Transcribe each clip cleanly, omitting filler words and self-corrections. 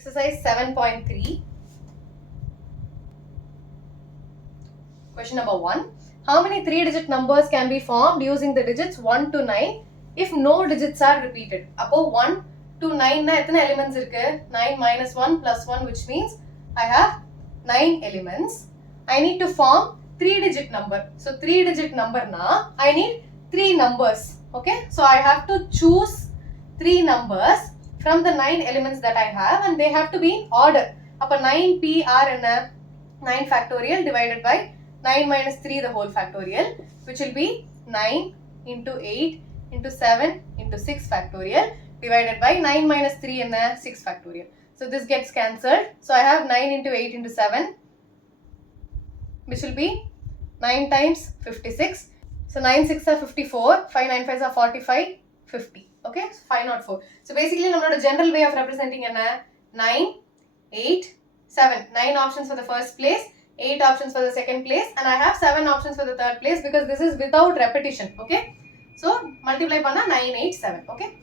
Exercise 7.3. Question number 1. How many 3-digit numbers can be formed using the digits 1 to 9 if no digits are repeated? Appo 1 to 9 na ethana elements irukku? 9 minus 1 plus 1, which means I have 9 elements. I need to form 3-digit number. So 3-digit number na I need 3 numbers. Okay, so I have to choose 3 numbers from the 9 elements that I have, and they have to be in order. Appa 9pr enna 9 factorial divided by 9 minus 3 the whole factorial, which will be 9 into 8 into 7 into 6 factorial divided by 9 minus 3 and 6 factorial. So this gets cancelled. So I have 9 into 8 into 7, which will be 9 times 56. So 9 6 are 54, 5 9 5 are 45, 50. Okay, so 504. So basically, our general way of representing is 9, 8, 7. 9 options for the first place, 8 options for the second place, and I have 7 options for the third place because this is without repetition. Okay, so multiply panna 9, 8, 7. Okay.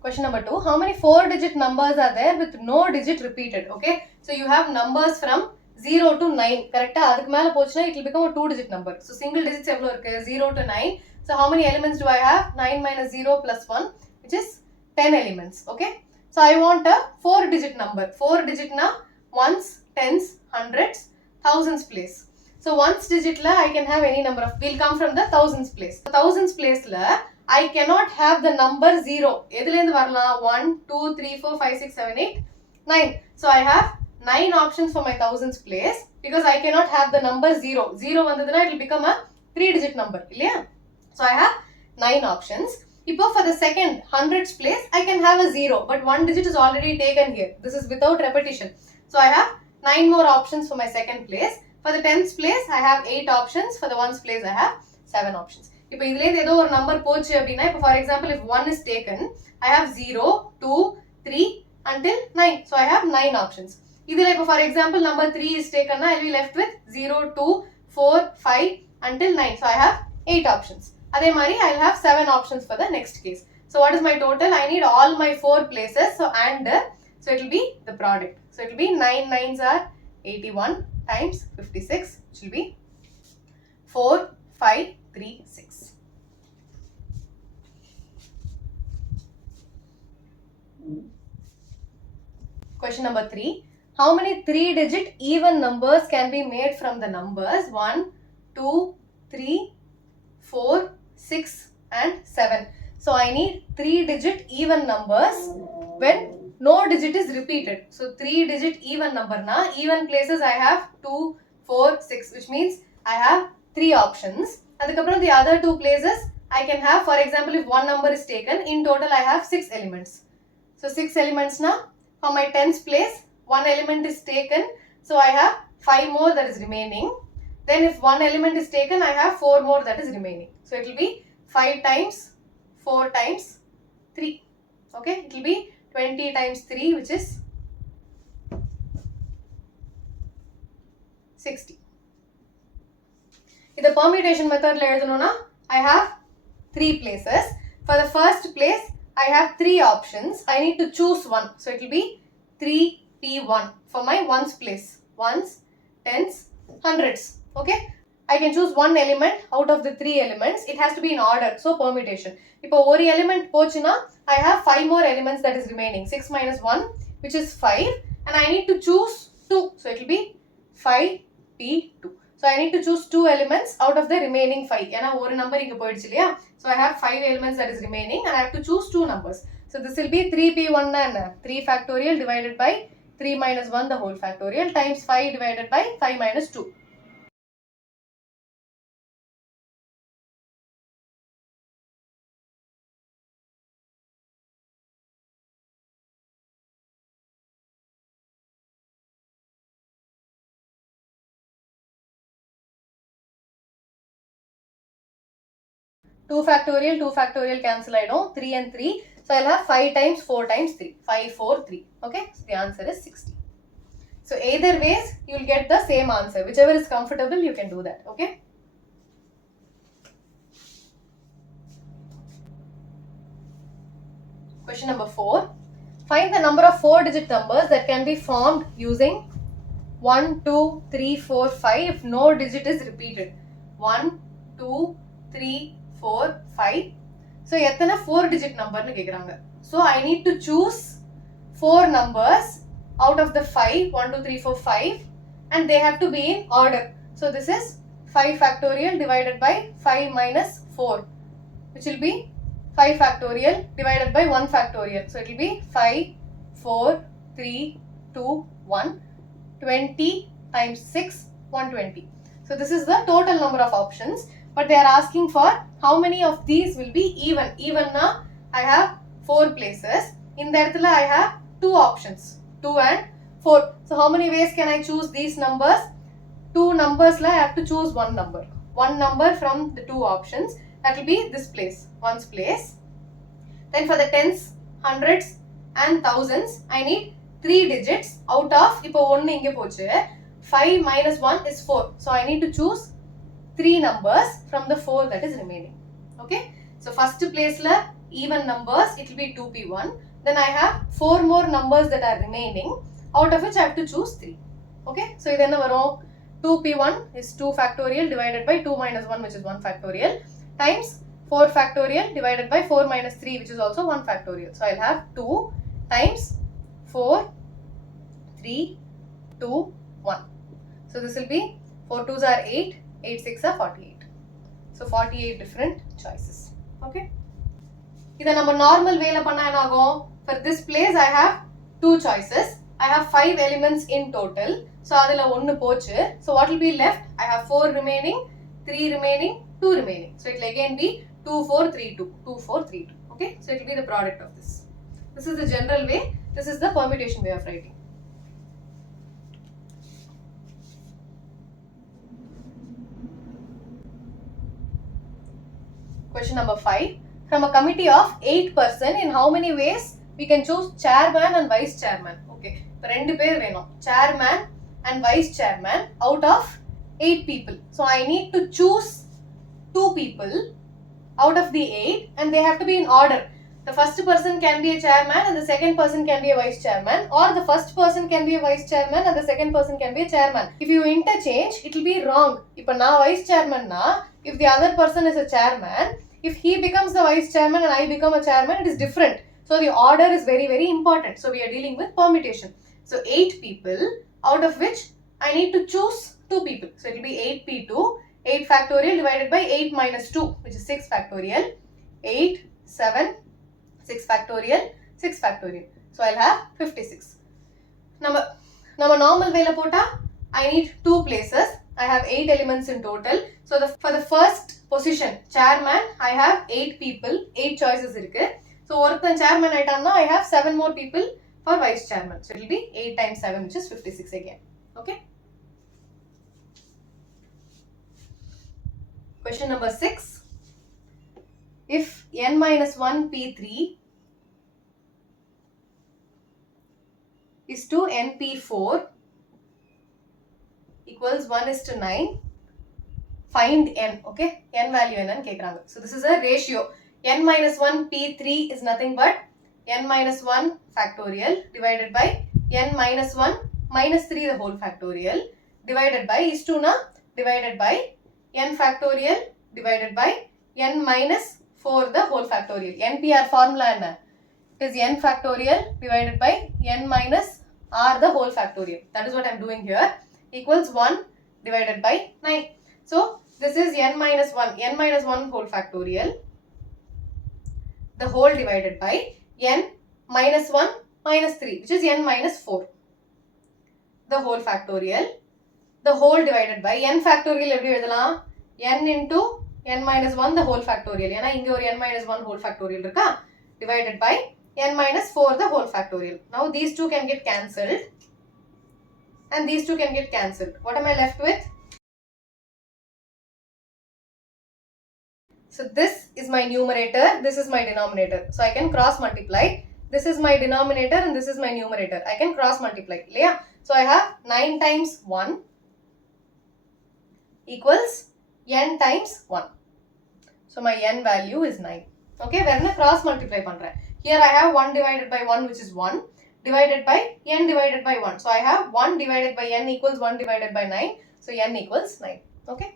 Question number 2. How many 4-digit numbers are there with no digit repeated? Okay, so you have numbers from 0 to 9. Correct? Adukku mela pochna it will become a 2-digit number. So single digits evlo irukku? 0 to 9. So how many elements do I have? 9 minus 0 plus 1, which is 10 elements. Okay, so I want a 4-digit number. 4-digit na ones, tens, hundreds, thousands place. So ones digit la I can have any number of, will come from the thousands place. So thousands place la I cannot have the number 0. Edhulendu varala 1, 2, 3, 4, 5, 6, 7, 8, 9. So I have 9 options for my thousands place because I cannot have the number 0. 0 vandaduna it will become a 3-digit number. Illaya? So I have 9 options. Now for the second hundreds place, I can have a 0, but 1 digit is already taken here. This is without repetition. So I have 9 more options for my second place. For the tens place, I have 8 options. For the ones place, I have 7 options. Now idhile edho or number pochu appadina, for example, if 1 is taken, I have 0, 2, 3 until 9. So I have 9 options. Idhile for example, number 3 is taken, I will be left with 0, 2, 4, 5 until 9. So I have 8 options. Adhe mari I will have 7 options for the next case. So what is my total? I need all my 4 places. So and so it will be the product. So it will be 9 9s are 81 times 56, which will be 4, 5, 3, 6. Question number 3. How many 3-digit even numbers can be made from the numbers 1, 2, 3, 4, 6 and 7. So I need 3-digit even numbers when no digit is repeated. So 3-digit even number na even places I have 2, 4, 6, which means I have 3 options. Adukapram the other 2 places I can have, for example, if one number is taken, in total I have 6 elements. So 6 elements na. For my tens place, 1 element is taken, so I have 5 more that is remaining. Then if 1 element is taken, I have 4 more that is remaining. So it will be 5 times 4 times 3. Okay, it will be 20 times 3, which is 60. In the permutation method la edunona, I have 3 places. For the first place, I have 3 options. I need to choose one. So it will be 3p1 for my ones place. Ones, tens, hundreds. Okay, I can choose one element out of the 3 elements. It has to be in order. So permutation. Now one element pochina, I have 5 more elements that is remaining. 6 minus 1, which is 5, and I need to choose 2. So it will be 5p2. So I need to choose 2 elements out of the remaining 5. Yana one number inga poiduchu illaya. So I have 5 elements that is remaining and I have to choose 2 numbers. So this will be 3p1 and 3 factorial divided by 3 minus 1 the whole factorial times 5 divided by 5 minus 2. Two factorial cancel I know, 3 and 3. So I'll have 5 times 4 times 3. 5, 4, 3. Okay, so the answer is 60. So either ways, you will get the same answer. Whichever is comfortable, you can do that. Okay. Question number 4. Find the number of 4-digit numbers that can be formed using 1, 2, 3, 4, 5 if no digit is repeated. 1, 2, 3, 4, 5. So, எத்தனை 4-digit number னு கேக்குறாங்க. So, I need to choose 4 numbers out of the 5. 1, 2, 3, 4, 5. And they have to be in order. So, this is 5 factorial divided by 5 minus 4. Which will be 5 factorial divided by 1 factorial. So, it will be 5, 4, 3, 2, 1. 20 times 6, 120. So, this is the total number of options. But they are asking for how many of these will be even. Even na, I have 4 places. In that I have 2 options. 2 and 4. So, how many ways can I choose these numbers? 2 numbers la I have to choose 1 number. 1 number from the 2 options. That will be this place. 1's place. Then for the tens, hundreds and thousands, I need 3 digits out of, இப்போ 1 இங்கே போச்சு, 5 minus 1 is 4. So, I need to choose 3 numbers from the 4 that is remaining. Okay. So, first place la even numbers, it will be 2p1. Then I have 4 more numbers that are remaining, out of which I have to choose 3. Okay. So, இது என்ன வரும்? 2p1 is 2 factorial divided by 2 minus 1 which is 1 factorial times 4 factorial divided by 4 minus 3 which is also 1 factorial. So, I will have 2 times 4, 3, 2, 1. So, this will be 4 2s are 8, 8 6 are 48. So, 48 different choices. Okay. இதை நம்ம normal way ல பண்ணா என்ன ஆகும்? For this place, I have 2 choices. I have 5 elements in total. So, அதில் 1 போச்சு. So, what will be left? I have 4 remaining, 3 remaining, 2 remaining. So, it will again be 2 4 3 2, 2 4 3 2. Okay. So, it will be the product of this. This is the general way. This is the permutation way of writing. Question number 5. From a committee of 8 persons, in how many ways we can choose chairman and vice chairman? Okay. இப்போ 2 பேர் வேணும். Chairman and vice chairman out of 8 people. So, I need to choose 2 people out of the 8 and they have to be in order. The first person can be a chairman and the second person can be a vice chairman, or the first person can be a vice chairman and the second person can be a chairman. If you interchange, it will be wrong. If na vice chairman na, if the other person is a chairman, if he becomes the vice chairman and I become a chairman, it is different. So, the order is very, very important. So, we are dealing with permutation. So, 8 people out of which I need to choose 2 people. So, it will be 8p2, 8 factorial divided by 8 minus 2 which is 6 factorial, 8, 7, 6 factorial, 6 factorial. So, I will have 56. Nama normal way la pota, I need 2 places. I have 8 elements in total. So, for the first position, chairman, I have 8 people, 8 choices irukku. So, orthan chairman aitanna, I have 7 more people for vice chairman. So, it will be 8 times 7 which is 56 again. Okay. Question number 6. If n minus 1 p3 is to np4 equals 1:9, find n. Okay, n value n கேக்குறாங்க. So, this is a ratio. n minus 1 p3 is nothing but n minus 1 factorial divided by n minus 1 minus 3 the whole factorial divided by is to na divided by n factorial divided by n minus 4 the whole factorial. NPR formula enna? It is n factorial divided by n minus r the whole factorial. That is what I am doing here. Equals 1 divided by 9. So, this is n minus 1 whole factorial. The whole divided by n minus 1 minus 3 which is n minus 4. The whole factorial. The whole divided by n factorial எப்படி எழுதலாம்? n into n minus 1 the whole factorial. ஏன்னா இங்க ஒரு n minus 1 whole factorial இருக்கா? Divided by n minus 4 the whole factorial. Now these two can get cancelled and these two can get cancelled. What am I left with? So this is my numerator, this is my denominator. So I can cross multiply. This is my denominator and this is my numerator. I can cross multiply. Yeah? So I have 9 times 1 equals n times 1. So my n value is 9. Okay, வேற என்ன cross multiply பண்றேன். Here I have 1 divided by 1, which is 1, divided by n divided by 1. So I have 1 divided by n equals 1 divided by 9. So n equals 9. Okay.